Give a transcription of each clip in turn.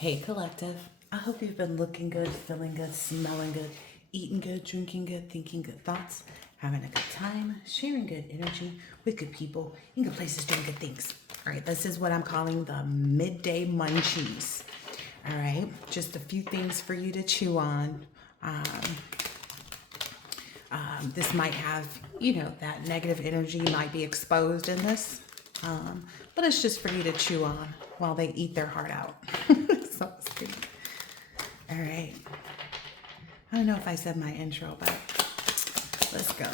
Hey, collective. I hope you've been looking good, feeling good, smelling good, eating good, drinking good, thinking good thoughts, having a good time, sharing good energy with good people, in good places, doing good things. All right, this is what I'm calling the midday munchies. All right, just a few things for you to chew on. Um, this might have, that negative energy might be exposed in this, but it's just for you to chew on while they eat their heart out, so to speak. All right. I don't know if I said my intro, but let's go.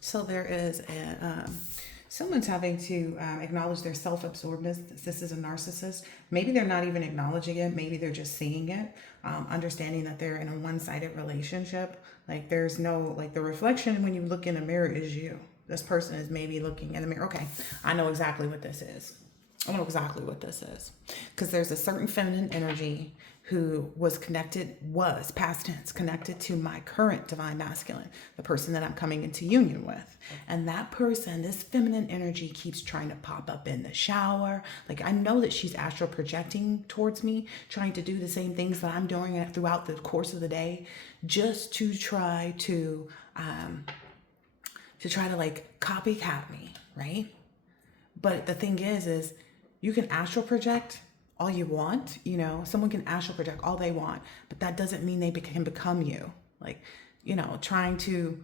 So there is someone's having to acknowledge their self-absorbedness. This is a narcissist. Maybe they're not even acknowledging it. Maybe they're just seeing it, understanding that they're in a one-sided relationship. Like there's no, like the reflection when you look in a mirror is you. This person is maybe looking in the mirror. Okay, I know exactly what this is. I know exactly what this is. Because there's a certain feminine energy who was past tense, connected to my current divine masculine, the person that I'm coming into union with. And that person, this feminine energy keeps trying to pop up in the shower. Like I know that she's astral projecting towards me, trying to do the same things that I'm doing throughout the course of the day, just to try to like copycat me, right? But the thing is you can astral project all you want, someone can astral project all they want, but that doesn't mean they can become you. Like, trying to,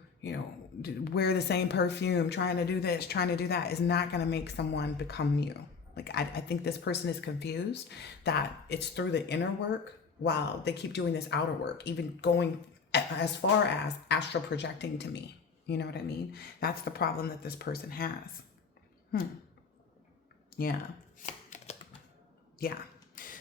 wear the same perfume, trying to do this, trying to do that is not going to make someone become you. Like, I think this person is confused that it's through the inner work while they keep doing this outer work, even going as far as astral projecting to me. You know what I mean? That's the problem that this person has. Yeah. Yeah.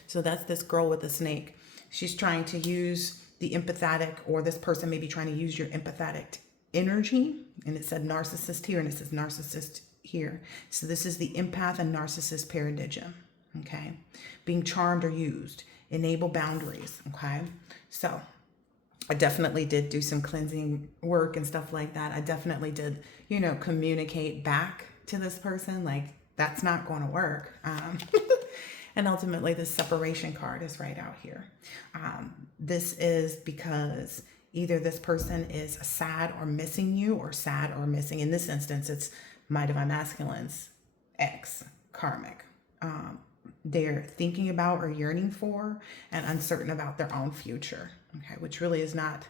So that's this girl with the snake. She's trying to use the empathetic, or this person may be trying to use your empathetic energy. And it said narcissist here, and it says narcissist here. So this is the empath and narcissist paradigm. Okay. Being charmed or used. Enable boundaries. Okay. So I definitely did do some cleansing work and stuff like that. I definitely did, communicate back to this person. Like, that's not going to work. And ultimately, this separation card is right out here. This is because either this person is sad or missing you, or sad or missing. In this instance, it's my divine masculine's ex karmic. They're thinking about or yearning for and uncertain about their own future, okay, which really is not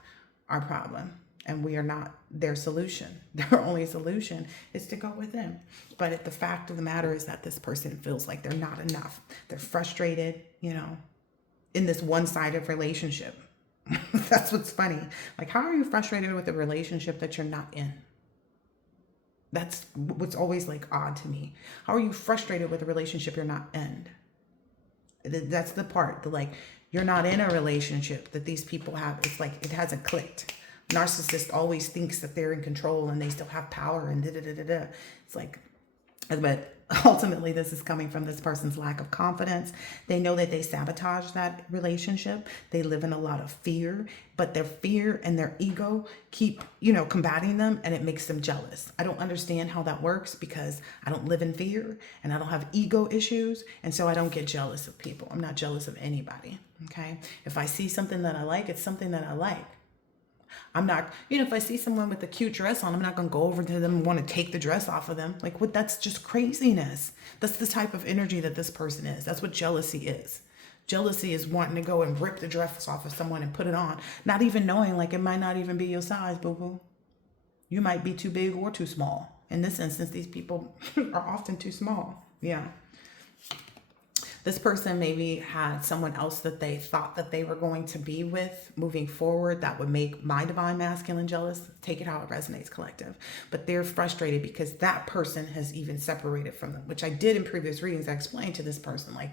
our problem. And we are not their solution. Their only solution is to go with them. But the fact of the matter is that this person feels like they're not enough. They're frustrated, in this one-sided relationship. That's what's funny. Like, how are you frustrated with a relationship that you're not in? That's what's always like odd to me. How are you frustrated with a relationship you're not in? That's the part, you're not in a relationship that these people have. It's like it hasn't clicked. Narcissist always thinks that they're in control and they still have power and da-da-da-da-da. It's like, but ultimately this is coming from this person's lack of confidence. They know that they sabotage that relationship. They live in a lot of fear, but their fear and their ego keep, combating them, and it makes them jealous. I don't understand how that works because I don't live in fear and I don't have ego issues. And so I don't get jealous of people. I'm not jealous of anybody. Okay. If I see something that I like, it's something that I like. I'm not, if I see someone with a cute dress on, I'm not going to go over to them and want to take the dress off of them. Like, what? That's just craziness. That's the type of energy that this person is. That's what jealousy is. Jealousy is wanting to go and rip the dress off of someone and put it on, not even knowing, like, it might not even be your size, boo-boo. You might be too big or too small. In this instance, these people are often too small. Yeah. This person maybe had someone else that they thought that they were going to be with moving forward that would make my divine masculine jealous. Take it how it resonates, collective. But they're frustrated because that person has even separated from them, which I did in previous readings. I explained to this person, like,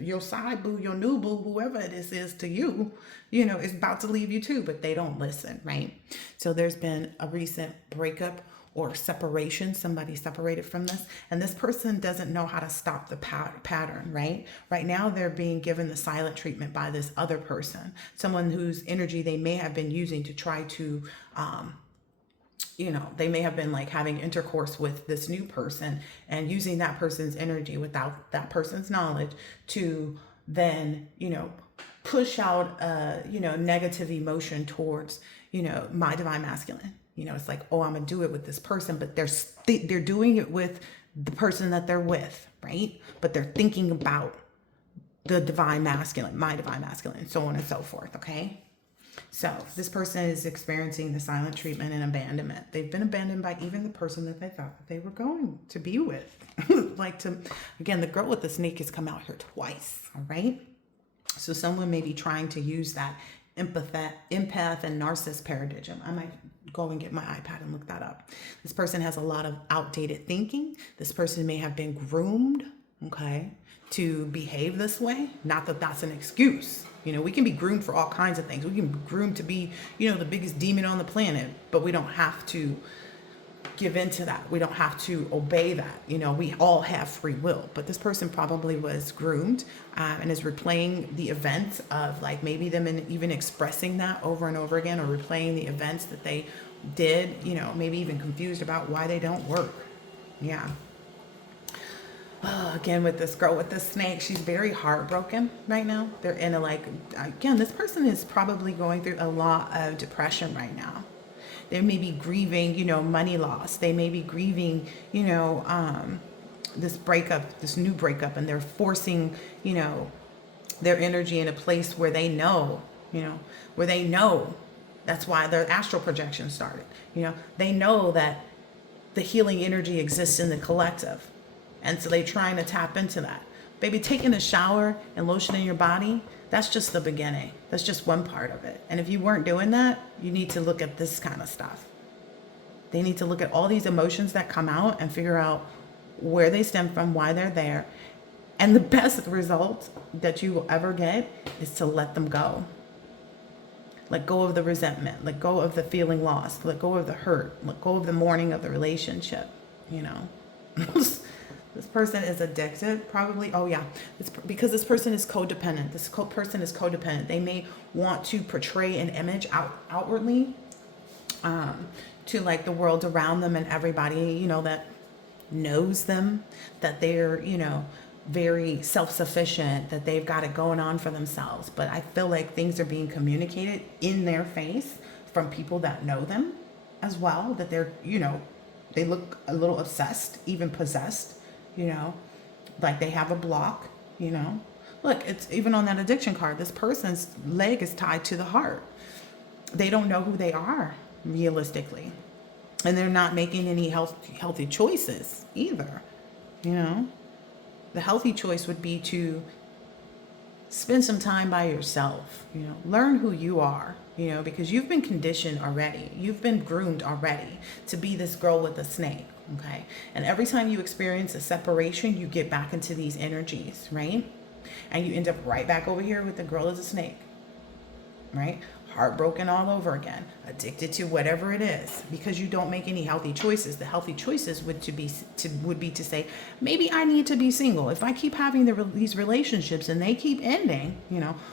your side boo, your new boo, whoever this is to you, is about to leave you too, but they don't listen, right? So there's been a recent breakup or separation. Somebody separated from this, and this person doesn't know how to stop the pattern, right? Right now, they're being given the silent treatment by this other person, someone whose energy they may have been using to try to they may have been like having intercourse with this new person and using that person's energy without that person's knowledge to then, push out negative emotion towards, my divine masculine. It's like, oh, I'm gonna do it with this person, but they're doing it with the person that they're with, right? But they're thinking about the divine masculine, my divine masculine, so on and so forth, okay? So this person is experiencing the silent treatment and abandonment. They've been abandoned by even the person that they thought that they were going to be with. Again, the girl with the snake has come out here twice, all right? So someone may be trying to use that empath and narcissist paradigm. I might go and get my iPad and look that up. This person has a lot of outdated thinking. This person may have been groomed, okay, to behave this way. Not that that's an excuse. We can be groomed for all kinds of things. We can be groomed to be, the biggest demon on the planet, but we don't have to give into that. We don't have to obey that. We all have free will, but this person probably was groomed and is replaying the events of like maybe them and even expressing that over and over again, or replaying the events that they did, maybe even confused about why they don't work. Yeah. Again, with this girl with the snake, she's very heartbroken right now. They're in this person is probably going through a lot of depression right now. They may be grieving, money loss. They may be grieving, this breakup, this new breakup, and they're forcing, their energy in a place where they know, that's why their astral projection started. They know that the healing energy exists in the collective. And so they're trying to tap into that. Baby, taking a shower and lotioning your body, that's just the beginning. That's just one part of it. And if you weren't doing that, you need to look at this kind of stuff. They need to look at all these emotions that come out and figure out where they stem from, why they're there. And the best result that you will ever get is to let them go. Let go of the resentment. Let go of the feeling lost. Let go of the hurt. Let go of the mourning of the relationship, This person is addicted, probably. Oh yeah, it's because this person is codependent. This person is codependent. They may want to portray an image outwardly to like the world around them and everybody, that knows them, that they're, very self-sufficient, that they've got it going on for themselves. But I feel like things are being communicated in their face from people that know them as well, that they're, they look a little obsessed, even possessed. Like they have a block, Look, it's even on that addiction card. This person's leg is tied to the heart. They don't know who they are realistically. And they're not making any healthy choices either. The healthy choice would be to spend some time by yourself, learn who you are, because you've been conditioned already. You've been groomed already to be this girl with a snake. Okay. And every time you experience a separation, you get back into these energies, right? And you end up right back over here with the girl as a snake, right? Heartbroken all over again, addicted to whatever it is, because you don't make any healthy choices. The healthy choices would be to say, maybe I need to be single. If I keep having these relationships and they keep ending,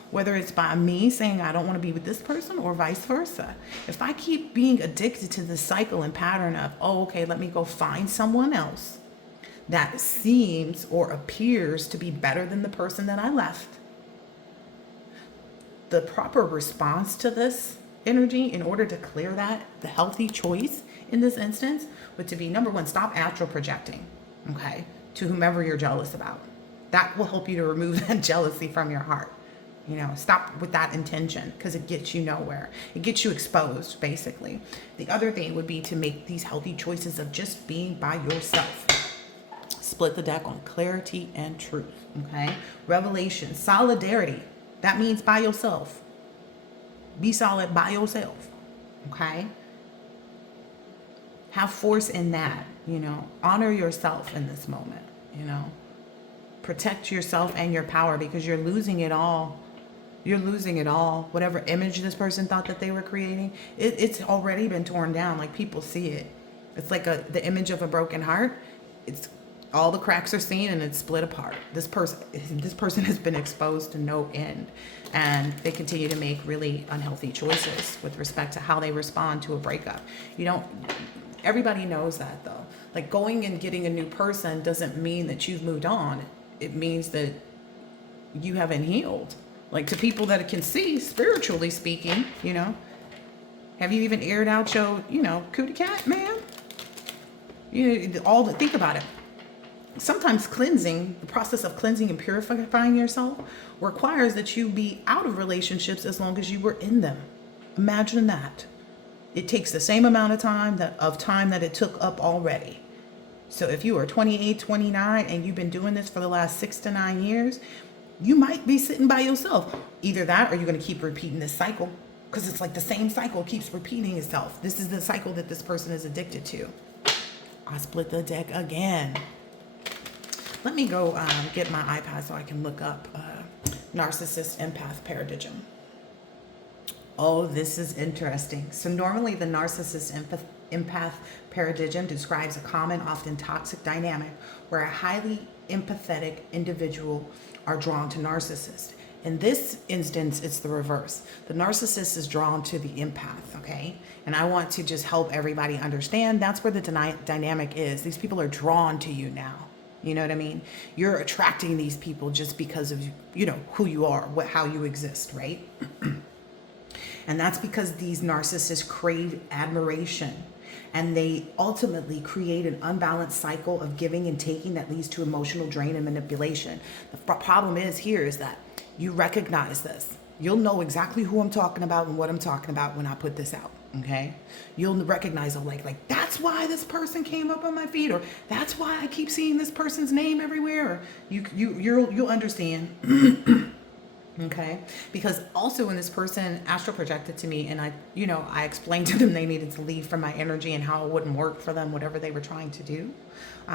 whether it's by me saying I don't want to be with this person or vice versa. If I keep being addicted to the cycle and pattern of, oh, okay, let me go find someone else that seems or appears to be better than the person that I left. The proper response to this energy, in order to clear that, the healthy choice in this instance would to be, number one, stop astral projecting, okay, to whomever you're jealous about. That will help you to remove that jealousy from your heart. Stop with that intention, because it gets you nowhere. It gets you exposed, basically. The other thing would be to make these healthy choices of just being by yourself. Split the deck on clarity and truth, okay? Revelation, solidarity. That means by yourself. Be solid by yourself. Okay? Have force in that, Honor yourself in this moment, Protect yourself and your power, because you're losing it all. You're losing it all. Whatever image this person thought that they were creating, it's already been torn down. Like, people see it. It's like the image of a broken heart. It's all the cracks are seen and it's split apart. This person has been exposed to no end, and they continue to make really unhealthy choices with respect to how they respond to a breakup. Everybody knows that though. Like, going and getting a new person doesn't mean that you've moved on. It means that you haven't healed. Like, to people that can see, spiritually speaking, have you even aired out your, cootie cat, man? Think about it. Sometimes the process of cleansing and purifying yourself requires that you be out of relationships as long as you were in them. Imagine that. It takes the same amount of time that it took up already. So if you are 28, 29, and you've been doing this for the last 6 to 9 years, you might be sitting by yourself. Either that, or you're going to keep repeating this cycle, because it's like the same cycle keeps repeating itself. This is the cycle that this person is addicted to. I split the deck again. Let me go get my iPad so I can look up narcissist empath paradigm. Oh, this is interesting. So normally the narcissist empath paradigm describes a common, often toxic dynamic where a highly empathetic individual are drawn to narcissists. In this instance, it's the reverse. The narcissist is drawn to the empath, okay? And I want to just help everybody understand that's where the dynamic is. These people are drawn to you now. You know what I mean? You're attracting these people just because of, who you are, how you exist, right? And that's because these narcissists crave admiration, and they ultimately create an unbalanced cycle of giving and taking that leads to emotional drain and manipulation. The problem is that you recognize this. You'll know exactly who I'm talking about and what I'm talking about when I put this out, okay? You'll recognize it like that's why this person came up on my feed, or that's why I keep seeing this person's name everywhere, or you'll understand. Okay, because also when this person astral projected to me, and I explained to them they needed to leave from my energy and how it wouldn't work for them, whatever they were trying to do,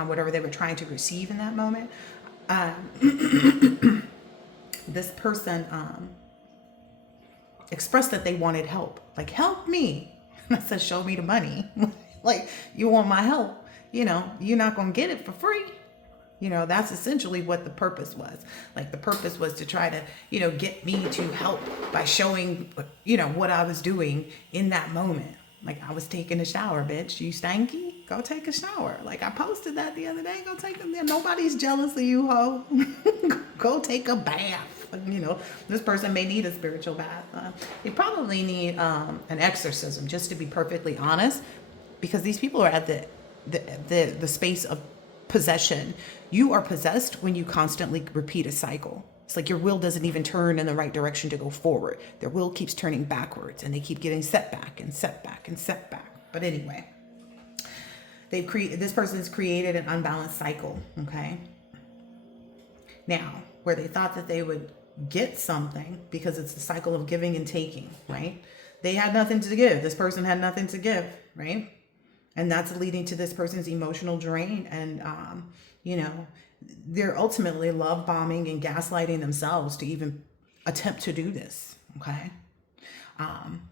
whatever they were trying to receive in that moment. This person expressed that they wanted help, like, help me. And I said, show me the money. Like, you want my help, you're not gonna get it for free. That's essentially what the purpose was. Like, the purpose was to try to, get me to help by showing, what I was doing in that moment. Like, I was taking a shower, bitch. You stanky? Go take a shower. Like, I posted that the other day. Go take a, nobody's jealous of you, ho. Go take a bath. This person may need a spiritual bath. You probably need an exorcism, just to be perfectly honest, because these people are at the space of possession. You are possessed when you constantly repeat a cycle. It's like your will doesn't even turn in the right direction to go forward. Their will keeps turning backwards, and they keep getting setback and setback and setback. But anyway, this person's created an unbalanced cycle, okay? Now, where they thought that they would get something because it's the cycle of giving and taking, right? They had nothing to give. This person had nothing to give, right? And that's leading to this person's emotional drain. And, they're ultimately love bombing and gaslighting themselves to even attempt to do this. Okay.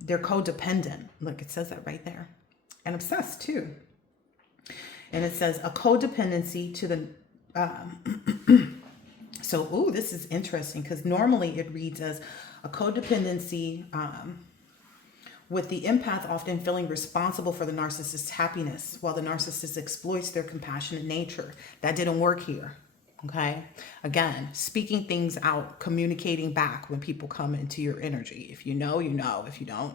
They're codependent. Look, it says that right there. And obsessed too. And it says a codependency to the, so, this is interesting, because normally it reads as a codependency, with the empath often feeling responsible for the narcissist's happiness while the narcissist exploits their compassionate nature. That didn't work here, okay? Again, speaking things out, communicating back when people come into your energy. If you know, you know. If you don't,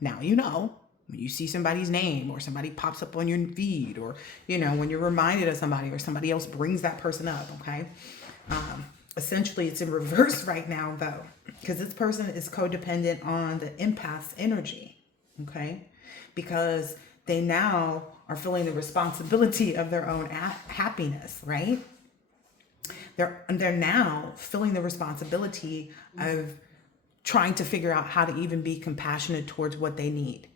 now you know. When you see somebody's name, or somebody pops up on your feed, or, when you're reminded of somebody, or somebody else brings that person up, okay? Essentially, it's in reverse right now, though, because this person is codependent on the empath's energy, okay? Because they now are feeling the responsibility of their own happiness, right? They're now feeling the responsibility of trying to figure out how to even be compassionate towards what they need.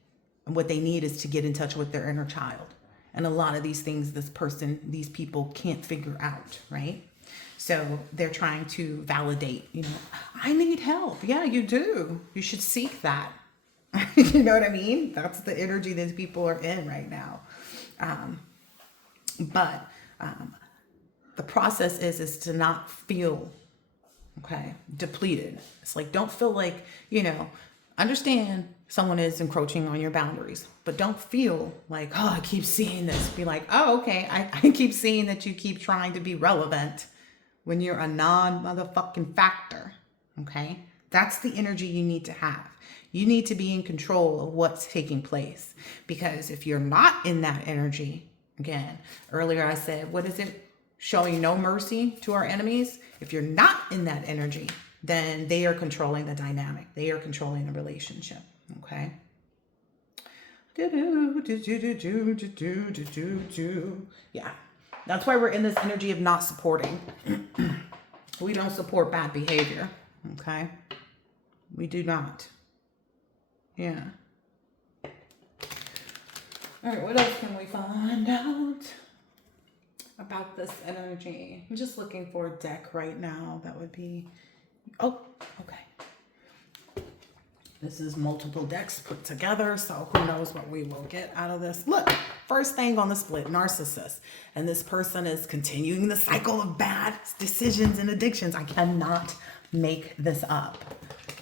And what they need is to get in touch with their inner child. And a lot of these things, these people can't figure out, right? So they're trying to validate, I need help. Yeah, you do. You should seek that. You know what I mean? That's the energy that people are in right now. But the process is to not feel, okay, depleted. It's like, don't feel like, understand someone is encroaching on your boundaries, but don't feel like, oh, I keep seeing this. Be like, oh, okay, I keep seeing that you keep trying to be relevant when you're a non-motherfucking factor, okay? That's the energy you need to have. You need to be in control of what's taking place, because if you're not in that energy, again, earlier I said, what is it? Showing no mercy to our enemies. If you're not in that energy, then they are controlling the dynamic. They are controlling the relationship. Okay. Yeah. That's why we're in this energy of not supporting. We don't support bad behavior. Okay. We do not. Yeah. All right. What else can we find out about this energy? I'm just looking for a deck right now. That would be, oh, okay. This is multiple decks put together, so who knows what we will get out of this. Look, first thing on the split, narcissist. And this person is continuing the cycle of bad decisions and addictions. I cannot make this up.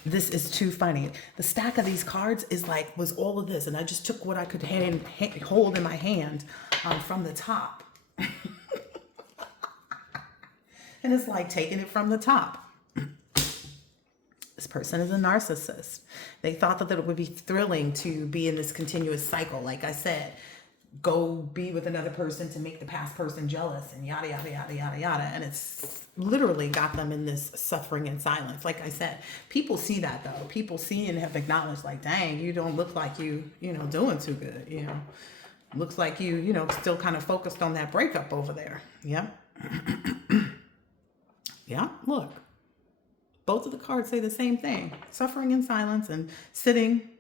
This is too funny. The stack of these cards was all of this, and I just took what I could hold in my hand from the top. And it's like taking it from the top. This person is a narcissist. They thought that it would be thrilling to be in this continuous cycle. Like I said, go be with another person to make the past person jealous and yada, yada, yada, yada, yada. And it's literally got them in this suffering and silence. Like I said, people see that though. People see and have acknowledged like, dang, you don't look like you doing too good. Looks like you still kind of focused on that breakup over there. Yeah. Yeah, look. Both of the cards say the same thing. Suffering in silence and sitting,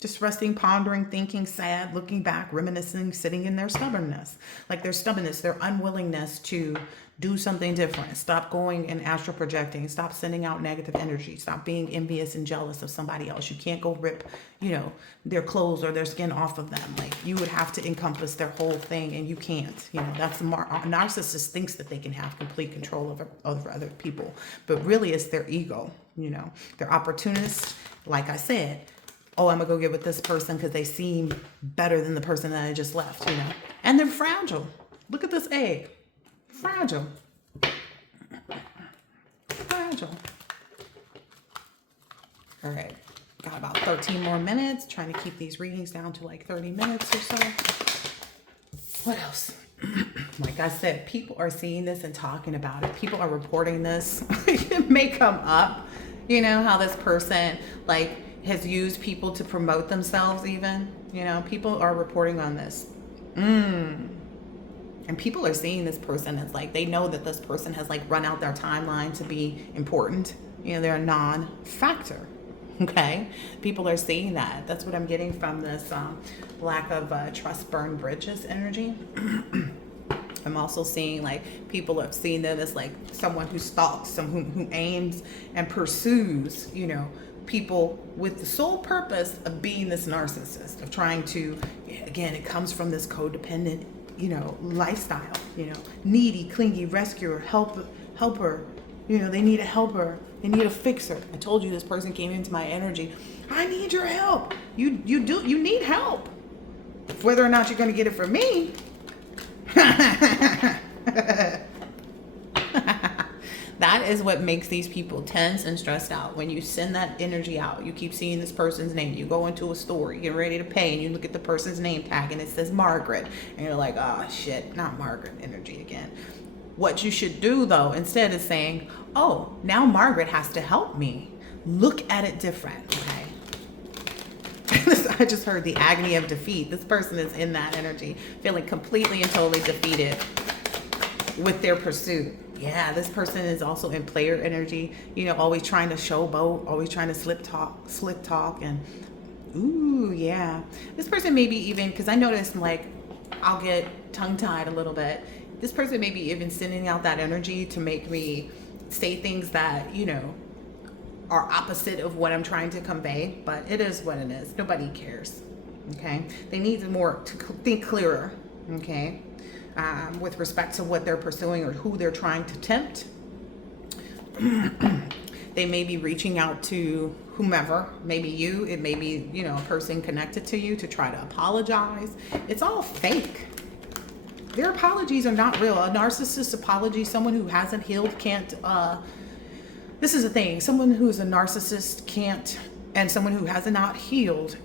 just resting, pondering, thinking, sad, looking back, reminiscing, sitting in their stubbornness. Like their stubbornness, their unwillingness to do something different. Stop going and astral projecting. Stop sending out negative energy. Stop being envious and jealous of somebody else. You can't go rip, their clothes or their skin off of them. Like you would have to encompass their whole thing, and you can't. That's a narcissist thinks that they can have complete control over other people, but really it's their ego. They're opportunists. Like I said, oh, I'm gonna go get with this person because they seem better than the person that I just left. And they're fragile. Look at this egg. Fragile. Fragile. All right. Got about 13 more minutes. Trying to keep these readings down to like 30 minutes or so. What else? Like I said, people are seeing this and talking about it. People are reporting this. It may come up. How this person has used people to promote themselves even. People are reporting on this. And people are seeing this person as they know that this person has run out their timeline to be important. They're a non-factor. Okay. People are seeing that. That's what I'm getting from this lack of trust burn bridges energy. I'm also seeing people have seen them as someone who stalks, someone who aims and pursues, people with the sole purpose of being this narcissist, of trying to, again, it comes from this codependent lifestyle, needy, clingy, rescuer, helper, they need a helper, they need a fixer. I told you this person came into my energy. I need your help. You need help. Whether or not you're going to get it from me. That is what makes these people tense and stressed out. When you send that energy out, you keep seeing this person's name. You go into a store, you get ready to pay, and you look at the person's name tag, and it says Margaret. And you're like, oh, shit, not Margaret energy again. What you should do, though, instead is saying, oh, now Margaret has to help me. Look at it different, okay? I just heard the agony of defeat. This person is in that energy, feeling completely and totally defeated with their pursuit. Yeah, this person is also in player energy, always trying to showboat, always trying to slick talk, and ooh, yeah. This person maybe even, because I noticed I'll get tongue-tied a little bit. This person may be even sending out that energy to make me say things that, are opposite of what I'm trying to convey, but it is what it is. Nobody cares, okay? They need to think clearer, okay? with respect to what they're pursuing or who they're trying to tempt. They may be reaching out to whomever, maybe you, it may be, you know, a person connected to you to try to apologize. It's all fake. Their apologies are not real. A narcissist's apology, someone who hasn't healed can't, this is the thing, someone who's a narcissist can't, and someone who has not healed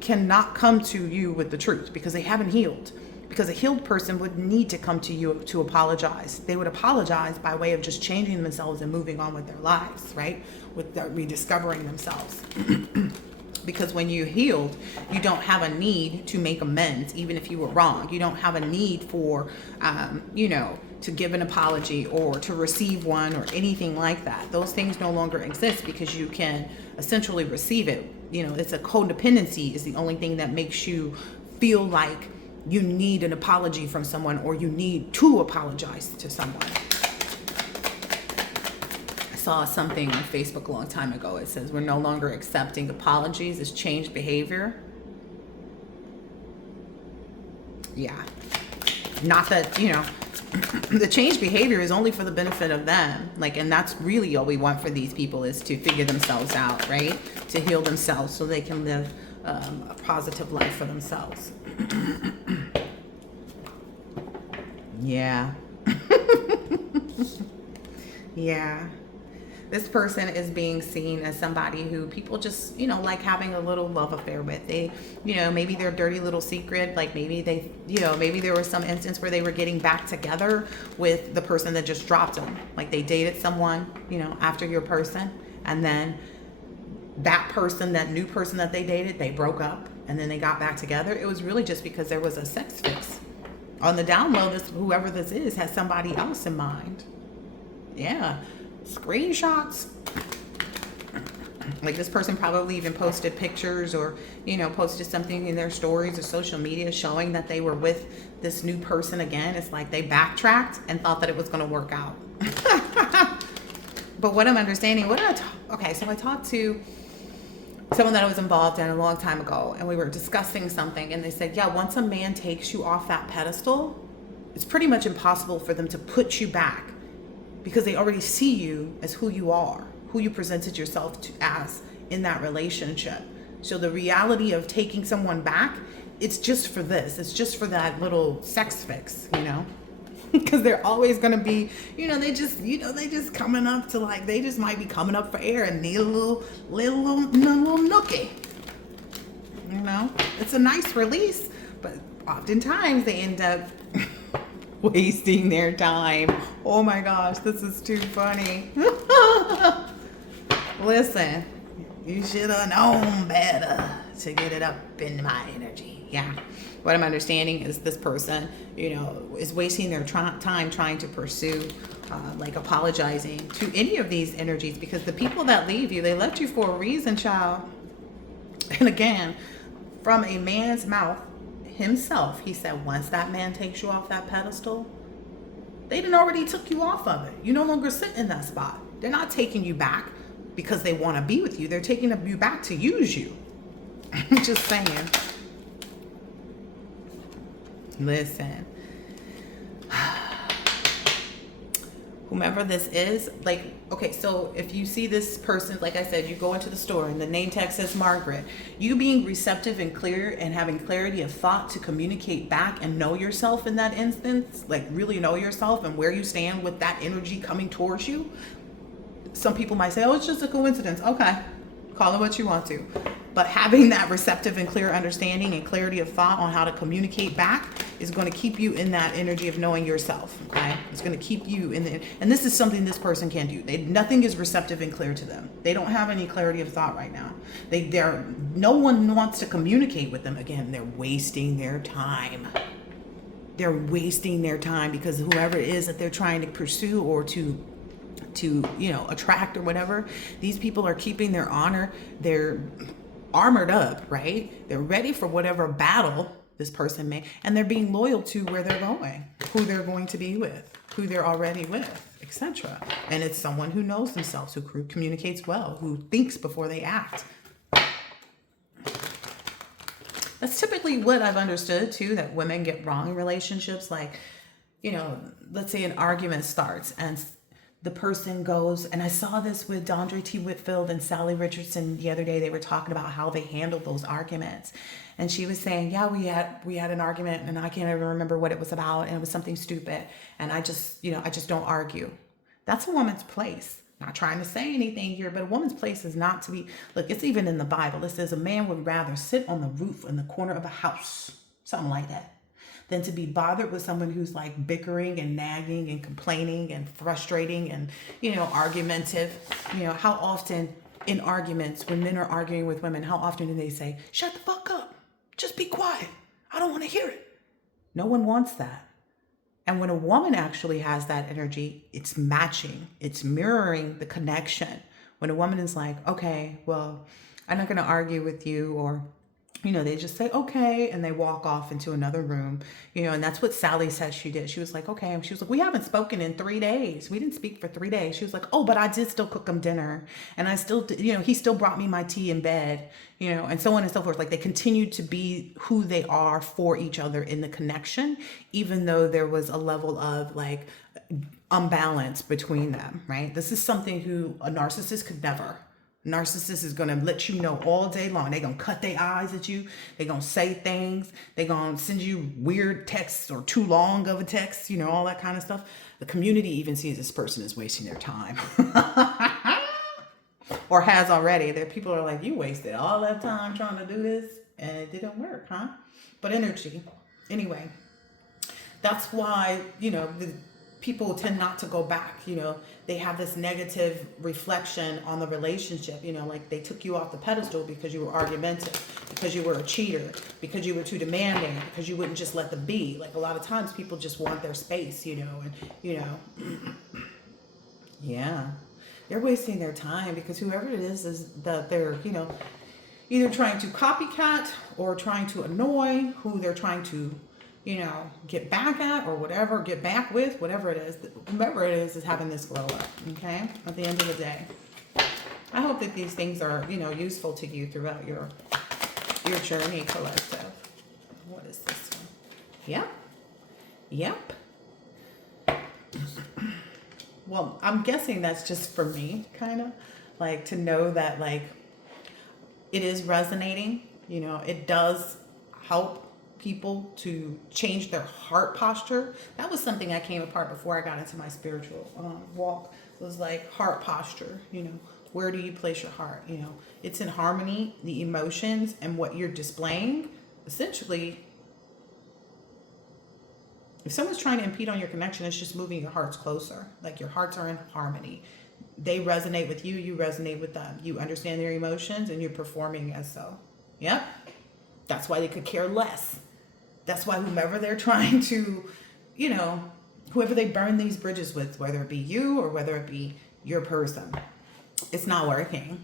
cannot come to you with the truth because they haven't healed. Because a healed person would need to come to you to apologize. They would apologize by way of just changing themselves and moving on with their lives, right? With rediscovering themselves. Because when you healed, you don't have a need to make amends, even if you were wrong. You don't have a need for, you know, to give an apology or to receive one or anything like that. Those things no longer exist because you can essentially receive it. You know, it's a codependency is the only thing that makes you feel like you need an apology from someone or you need to apologize to someone. I saw something on Facebook a long time ago. It says we're no longer accepting apologies as changed behavior. Yeah. Not that, you know, the changed behavior is only for the benefit of them. Like, and that's really all we want for these people is to figure themselves out, right? To heal themselves so they can live a positive life for themselves. Yeah. Yeah. This person is being seen as somebody who people just, you know, like having a little love affair with. They, you know, maybe their dirty little secret, like maybe they, you know, maybe there was some instance where they were getting back together with the person that just dropped them. Like they dated someone, you know, after your person, and then that person, that new person that they dated, they broke up and then they got back together. It was really just because there was a sex fix. On the down low, this whoever this is has somebody else in mind. Yeah. Screenshots. Like this person probably even posted pictures or, you know, posted something in their stories or social media showing that they were with this new person again. It's like they backtracked and thought that it was going to work out. But what I'm understanding, okay, so I talked to someone that I was involved in a long time ago, and we were discussing something, and they said, yeah, once a man takes you off that pedestal, it's pretty much impossible for them to put you back because they already see you as who you are, who you presented yourself to as in that relationship. So the reality of taking someone back, it's just for this. It's just for that little sex fix, you know? Because they're always going to be, you know, they just coming up to like, they just might be coming up for air and need a little nookie. You know, it's a nice release, but oftentimes they end up wasting their time. Oh my gosh, this is too funny. Listen, you should have known better to get it up in my energy. Yeah. What I'm understanding is this person, you know, is wasting their time trying to pursue, like apologizing to any of these energies, because the people that leave you, they left you for a reason, child. And again, from a man's mouth himself, he said, once that man takes you off that pedestal, they done already took you off of it. You no longer sit in that spot. They're not taking you back because they want to be with you. They're taking you back to use you. Just saying. Listen, whomever this is, like, okay, so if you see this person, like I said, you go into the store and the name tag says Margaret, you being receptive and clear and having clarity of thought to communicate back and know yourself in that instance, like really know yourself and where you stand with that energy coming towards you. Some people might say, oh, it's just a coincidence. Okay, call it what you want to. But having that receptive and clear understanding and clarity of thought on how to communicate back is going to keep you in that energy of knowing yourself, okay? It's going to keep you in the, and this is something this person can do. Nothing is receptive and clear to them. They don't have any clarity of thought right now. No one wants to communicate with them. Again, they're wasting their time. They're wasting their time because whoever it is that they're trying to pursue or to you know, attract or whatever, these people are keeping their honor. They're armored up, right? They're ready for whatever battle this person may, and they're being loyal to where they're going, who they're going to be with, who they're already with, etc. And it's someone who knows themselves, who communicates well, who thinks before they act. That's typically what I've understood too, that women get wrong in relationships. Like, let's say an argument starts and the person goes, and I saw this with Dondre T. Whitfield and Sally Richardson the other day. They were talking about how they handled those arguments. And she was saying, yeah, we had an argument and I can't even remember what it was about. And it was something stupid. And I just don't argue. That's a woman's place. Not trying to say anything here, but a woman's place is not to be, look, it's even in the Bible. It says a man would rather sit on the roof in the corner of a house, something like that, than to be bothered with someone who's like bickering and nagging and complaining and frustrating and, argumentative. How often in arguments, when men are arguing with women, how often do they say, shut the fuck up, just be quiet, I don't want to hear it? No one wants that. And when a woman actually has that energy, it's matching, it's mirroring the connection. When a woman is like, okay, well, I'm not going to argue with you, or, they just say, okay, and they walk off into another room, and that's what Sally said she did. She was like, okay. And she was like, we haven't spoken in 3 days. We didn't speak for 3 days. She was like, oh, but I did still cook him dinner. And I still, he still brought me my tea in bed, and so on and so forth. Like, they continued to be who they are for each other in the connection, even though there was a level of like unbalance between them, right? This is something who a narcissist could never. Narcissist is going to let you know all day long. They're going to cut their eyes at you. They're going to say things. They're going to send you weird texts or too long of a text, all that kind of stuff. The community even sees this person as wasting their time. Or has already. There people are like, you wasted all that time trying to do this and it didn't work, huh? But energy. Anyway, that's why, the people tend not to go back. They have this negative reflection on the relationship, like they took you off the pedestal because you were argumentative, because you were a cheater, because you were too demanding, because you wouldn't just let them be. Like, a lot of times people just want their space, yeah, they're wasting their time because whoever it is that they're, either trying to copycat or trying to annoy, who they're trying to get back at, or whatever, get back with, whatever it is, whomever it is having this glow up, okay? At the end of the day. I hope that these things are, useful to you throughout your journey, collective. What is this one? Yep. Well, I'm guessing that's just for me, kind of, like, to know that, like, it is resonating, it does help people to change their heart posture. That was something I came apart before I got into my spiritual walk. It was like heart posture, where do you place your heart? It's in harmony, the emotions and what you're displaying. Essentially, if someone's trying to impede on your connection, it's just moving your hearts closer. Like, your hearts are in harmony. They resonate with you, you resonate with them. You understand their emotions and you're performing as so. Yep. That's why they could care less. That's why whomever they're trying to, whoever they burn these bridges with, whether it be you or whether it be your person, it's not working.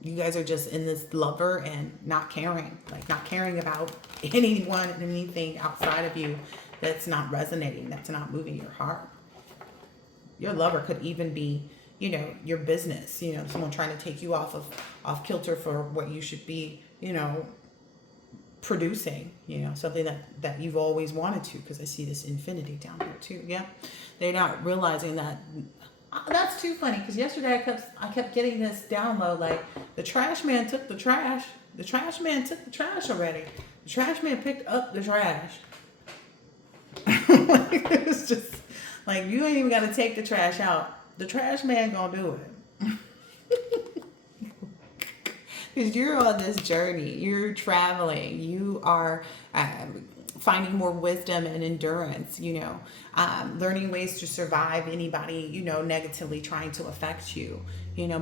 You guys are just in this lover and not caring, like not caring about anyone and anything outside of you that's not resonating, that's not moving your heart. Your lover could even be, your business, someone trying to take you off kilter for what you should be, producing, something that you've always wanted to, because I see this infinity down here too. Yeah, they're not realizing that. That's too funny, because yesterday I kept getting this download, like, the trash man took the trash. The trash man took the trash already. The trash man picked up the trash. It's just like, you ain't even got to take the trash out. The trash man gonna do it. Because you're on this journey, you're traveling, you are finding more wisdom and endurance, learning ways to survive anybody, negatively trying to affect you,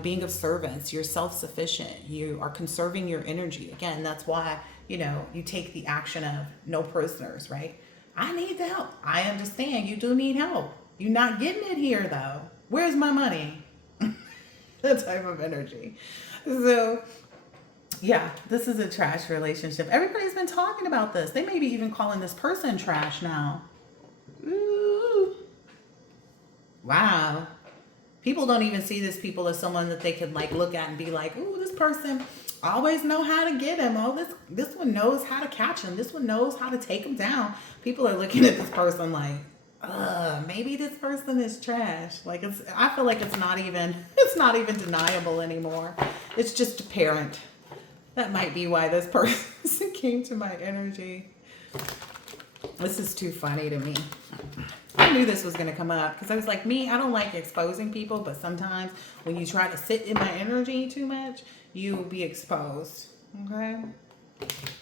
being of service, you're self-sufficient, you are conserving your energy. Again, that's why, you take the action of no prisoners, right? I need the help. I understand you do need help. You're not getting it here though. Where's my money? That type of energy. So, yeah, this is a trash relationship. Everybody's been talking about this. They may be even calling this person trash now. Ooh. Wow. People don't even see this people as someone that they could like look at and be like, ooh, this person always know how to get him. Oh, this one knows how to catch him. This one knows how to take him down. People are looking at this person like, maybe this person is trash. Like I feel like it's not even deniable anymore. It's just apparent. That might be why this person came to my energy. This is too funny to me. I knew this was going to come up because I was like, I don't like exposing people, but sometimes when you try to sit in my energy too much, you'll be exposed. Okay?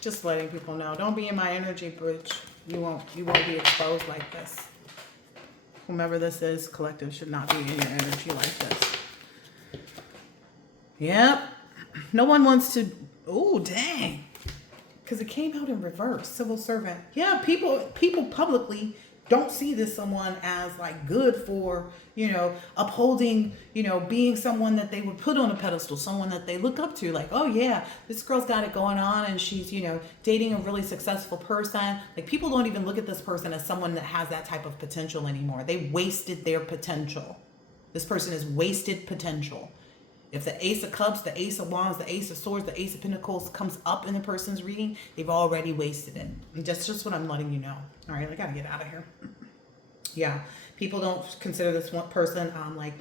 Just letting people know. Don't be in my energy, bitch. You won't be exposed like this. Whomever this is, collective should not be in your energy like this. Yep. No one wants to. Oh, dang. Because it came out in reverse. Civil servant. Yeah, people publicly don't see this someone as like good for, upholding, being someone that they would put on a pedestal, someone that they look up to. Like, oh yeah, this girl's got it going on and she's, dating a really successful person. Like people don't even look at this person as someone that has that type of potential anymore. They wasted their potential. This person is wasted potential. If the Ace of Cups, the Ace of Wands, the Ace of Swords, the Ace of Pentacles comes up in the person's reading, they've already wasted it. And that's just what I'm letting you know. All right, I gotta get out of here. Yeah, people don't consider this one person like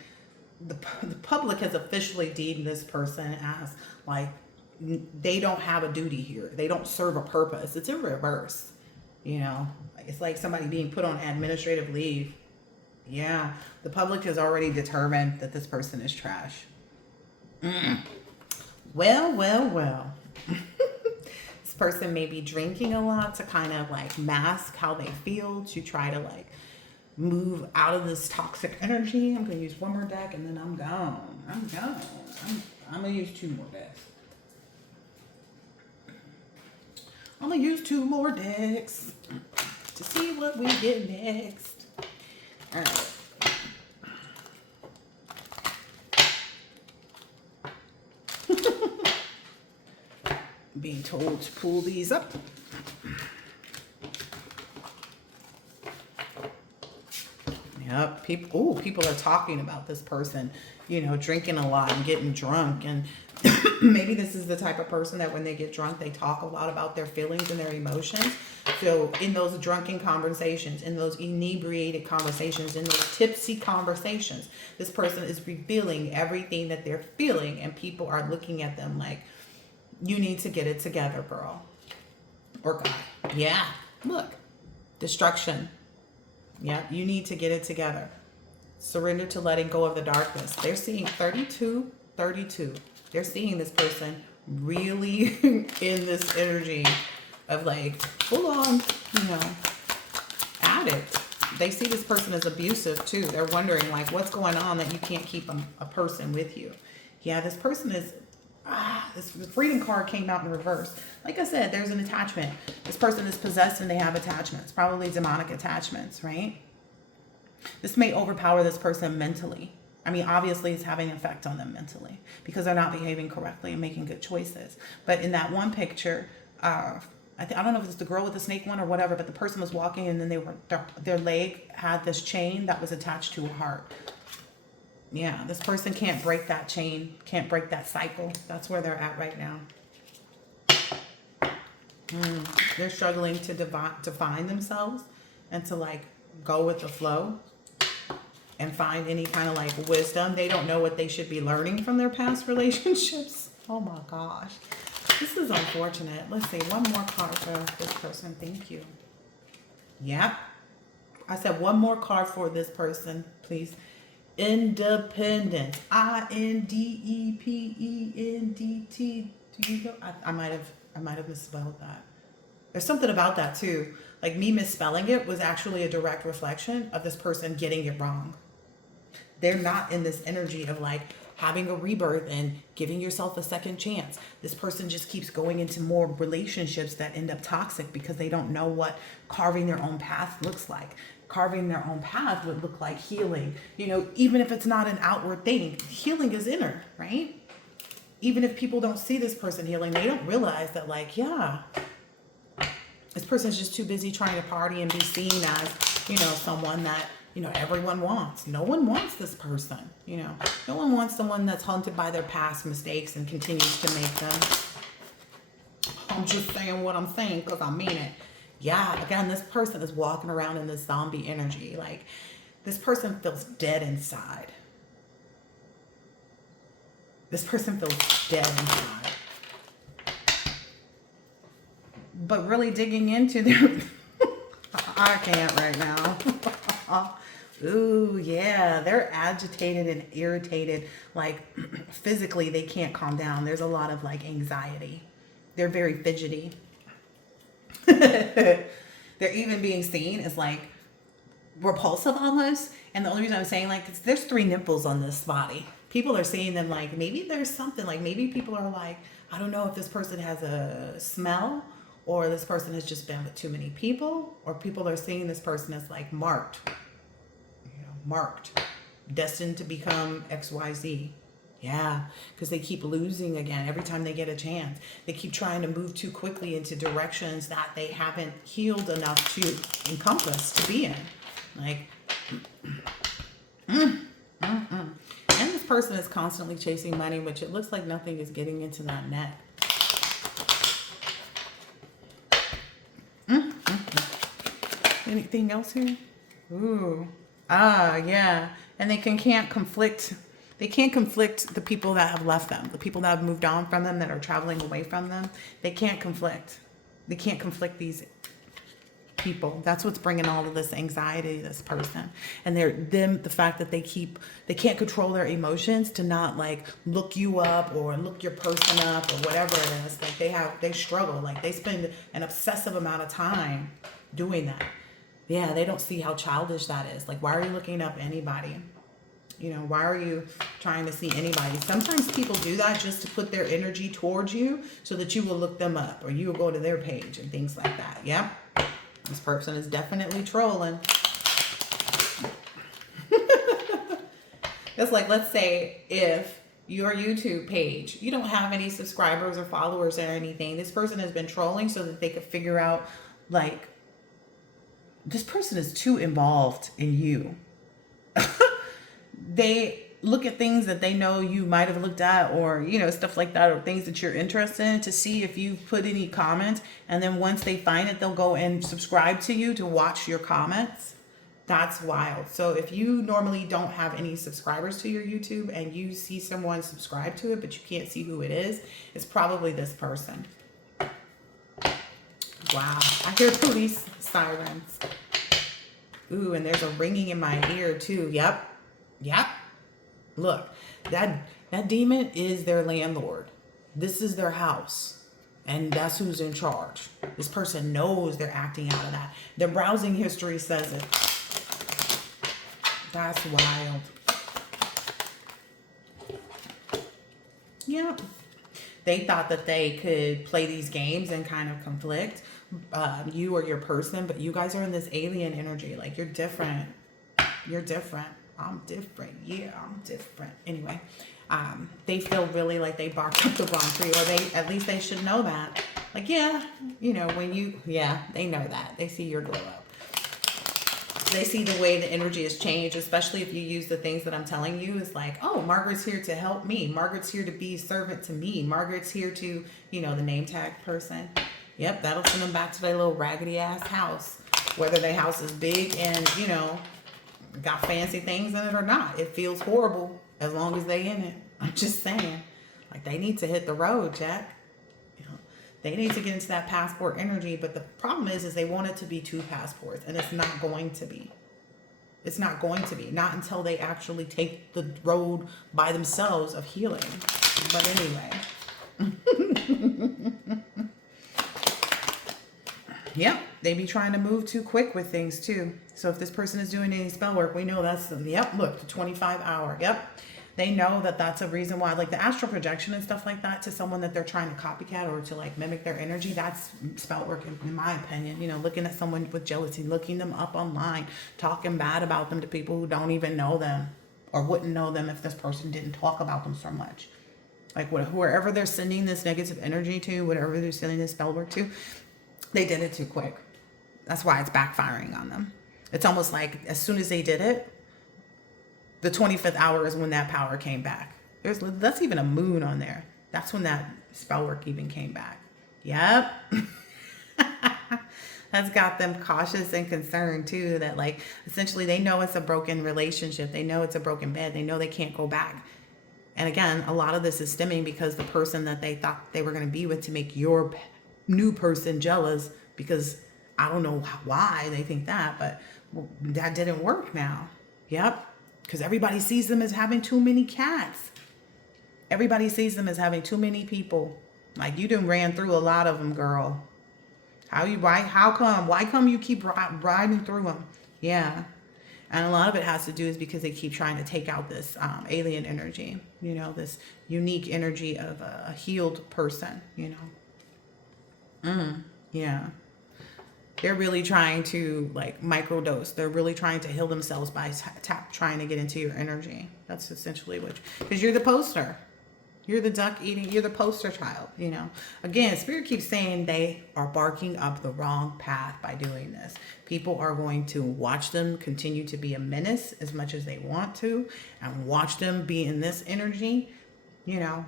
the public has officially deemed this person as like they don't have a duty here. They don't serve a purpose. It's in reverse. It's like somebody being put on administrative leave. Yeah, the public has already determined that this person is trash. Well. This person may be drinking a lot to kind of like mask how they feel, to try to like move out of this toxic energy. I'm going to use one more deck and then I'm gone. I'm going to use two more decks. I'm going to use two more decks to see what we get next. All right. Being told to pull these up. Yep, people are talking about this person, drinking a lot and getting drunk, and maybe this is the type of person that when they get drunk, they talk a lot about their feelings and their emotions. So in those drunken conversations, in those inebriated conversations, in those tipsy conversations, this person is revealing everything that they're feeling, and people are looking at them like, you need to get it together, girl. Or guy. Yeah. Look. Destruction. Yeah. You need to get it together. Surrender to letting go of the darkness. They're seeing 32. They're seeing this person really in this energy of like full on, addict. They see this person as abusive too. They're wondering like, what's going on that you can't keep a person with you? Yeah. This person is... this freedom card came out in reverse. Like I said, there's an attachment. This person is possessed and they have attachments, probably demonic attachments, right? This may overpower this person mentally. I mean, obviously it's having an effect on them mentally because they're not behaving correctly and making good choices. But in that one picture, I don't know if it's the girl with the snake one or whatever, but the person was walking and then their leg had this chain that was attached to a heart. Yeah, this person can't break that chain, can't break that cycle. That's where they're at right now. They're struggling to define themselves and to like go with the flow and find any kind of like wisdom. They don't know what they should be learning from their past relationships. Oh my gosh. This is unfortunate. Let's see, one more card for this person. Thank you. Yep. I said one more card for this person, please. Independence. INDEPENDT. Do you know? I might have misspelled that. There's something about that too. Like me misspelling it was actually a direct reflection of this person getting it wrong. They're not in this energy of like having a rebirth and giving yourself a second chance. This person just keeps going into more relationships that end up toxic because they don't know what carving their own path looks like. Carving their own path would look like healing. Even if it's not an outward thing, healing is inner, right? Even if people don't see this person healing, they don't realize that like, yeah, this person's just too busy trying to party and be seen as, someone that, everyone wants. No one wants this person, No one wants someone that's haunted by their past mistakes and continues to make them. I'm just saying what I'm saying because I mean it. Yeah, again, this person is walking around in this zombie energy. Like, this person feels dead inside. This person feels dead inside. But really digging into their... I can't right now. Ooh, yeah. They're agitated and irritated. Like, physically, they can't calm down. There's a lot of, like, anxiety. They're very fidgety. They're even being seen as, like, repulsive almost. And the only reason I'm saying, like, there's 3 nipples on this body. People are seeing them like, maybe there's something. Like, maybe people are like, I don't know if this person has a smell, or this person has just been with too many people, or people are seeing this person as like marked, marked, destined to become XYZ. Yeah, because they keep losing again every time they get a chance. They keep trying to move too quickly into directions that they haven't healed enough to encompass, to be in. Like, and this person is constantly chasing money, which it looks like nothing is getting into that net. Anything else here? Ooh. Ah, yeah. And they can't conflict. They can't conflict the people that have left them, the people that have moved on from them, that are traveling away from them. They can't conflict. They can't conflict these people. That's what's bringing all of this anxiety to this person. And the fact that they can't control their emotions to not like look you up or look your person up or whatever it is. Like they struggle. Like, they spend an obsessive amount of time doing that. Yeah, they don't see how childish that is. Like, why are you looking up anybody? Why are you trying to see anybody? Sometimes people do that just to put their energy towards you so that you will look them up, or you will go to their page and things like that. Yeah. This person is definitely trolling. It's like, let's say if your YouTube page, you don't have any subscribers or followers or anything. This person has been trolling so that they could figure out, like, this person is too involved in you. They look at things that they know you might have looked at, or, stuff like that, or things that you're interested in, to see if you've put any comments. And then once they find it, they'll go and subscribe to you to watch your comments. That's wild. So if you normally don't have any subscribers to your YouTube and you see someone subscribe to it, but you can't see who it is, it's probably this person. Wow. I hear police sirens. Ooh, and there's a ringing in my ear too. Yep. Look, that demon is their landlord. This is their house. And that's who's in charge. This person knows they're acting out of that. Their browsing history says it. That's wild. Yeah. They thought that they could play these games and kind of conflict you or your person, but you guys are in this alien energy. Like, you're different. You're different. I'm different. Yeah, I'm different. Anyway, they feel really like they barked up the wrong tree, or at least they should know that. Like, yeah, they know that. They see your glow up. They see the way the energy has changed, especially if you use the things that I'm telling you. It's like, oh, Margaret's here to help me. Margaret's here to be a servant to me. Margaret's here to, the name tag person. Yep, that'll send them back to their little raggedy ass house. Whether their house is big and, got fancy things in it or not. It feels horrible as long as they in it. I'm just saying. Like, they need to hit the road, Jack. They need to get into that passport energy. But the problem is they want it to be 2 passports. And it's not going to be. It's not going to be. Not until they actually take the road by themselves of healing. But anyway. Yep, they be trying to move too quick with things too. So if this person is doing any spell work, we know that's, look, the 25 hour. Yep. They know that that's a reason why, like the astral projection and stuff like that, to someone that they're trying to copycat or to like mimic their energy, that's spell work in my opinion. Looking at someone with jealousy, looking them up online, talking bad about them to people who don't even know them or wouldn't know them if this person didn't talk about them so much. Like wherever they're sending this negative energy to, whatever they're sending this spell work to, they did it too quick. That's why it's backfiring on them. It's almost like as soon as they did it, the 25th hour is when that power came back. That's even a moon on there. That's when that spell work even came back. Yep. That's got them cautious and concerned too, that like essentially they know it's a broken relationship. They know it's a broken bed. They know they can't go back. And again, a lot of this is stemming because the person that they thought they were going to be with to make your new person jealous, because I don't know why they think that, but that didn't work now. Yep. Because everybody sees them as having too many cats. Everybody sees them as having too many people. Like you done ran through a lot of them, girl. Why come you keep riding through them? Yeah. And a lot of it has to do is because they keep trying to take out this alien energy, this unique energy of a healed person. Yeah. They're really trying to like microdose. They're really trying to heal themselves by trying to get into your energy. That's essentially because you're the poster. You're the duck eating, you're the poster child. Again, Spirit keeps saying they are barking up the wrong path by doing this. People are going to watch them continue to be a menace as much as they want to, and watch them be in this energy, again,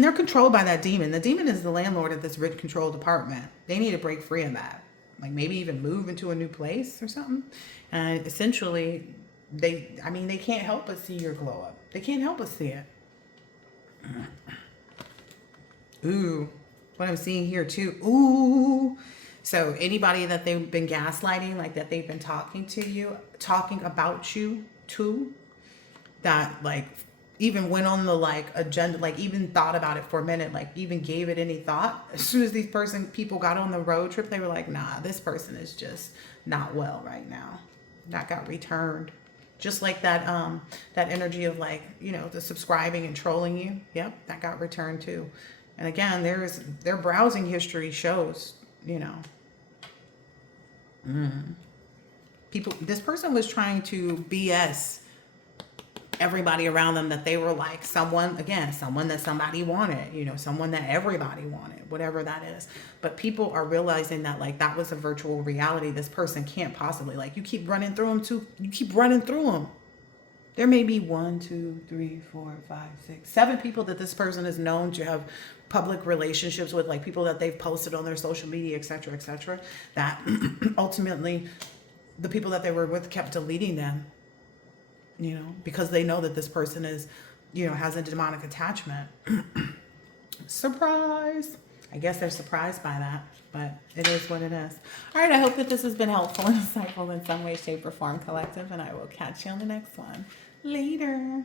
they're controlled by that demon. The demon is the landlord of this rich controlled apartment. They need to break free of that. Like maybe even move into a new place or something. And essentially, they can't help but see your glow up. They can't help but see it. Ooh, what I'm seeing here too. Ooh. So anybody that they've been gaslighting, like that they've been talking about you too, that like even went on the like agenda, like even thought about it for a minute, like even gave it any thought. As soon as people got on the road trip, they were like, nah, this person is just not well right now. That got returned. Just like that energy of like, the subscribing and trolling you. Yep, that got returned too. And again, their browsing history shows, this person was trying to BS everybody around them, that they were like someone that somebody wanted, someone that everybody wanted, whatever that is. But people are realizing that like that was a virtual reality. This person can't possibly, like, you keep running through them too. You keep running through them. There may be 1, 2, 3, 4, 5, 6, 7 people that this person is known to have public relationships with, like people that they've posted on their social media, etc., that ultimately the people that they were with kept deleting them, because they know that this person is, has a demonic attachment. Surprise. I guess they're surprised by that, but it is what it is. All right, I hope that this has been helpful and insightful in some way, shape, or form, collective, and I will catch you on the next one. Later.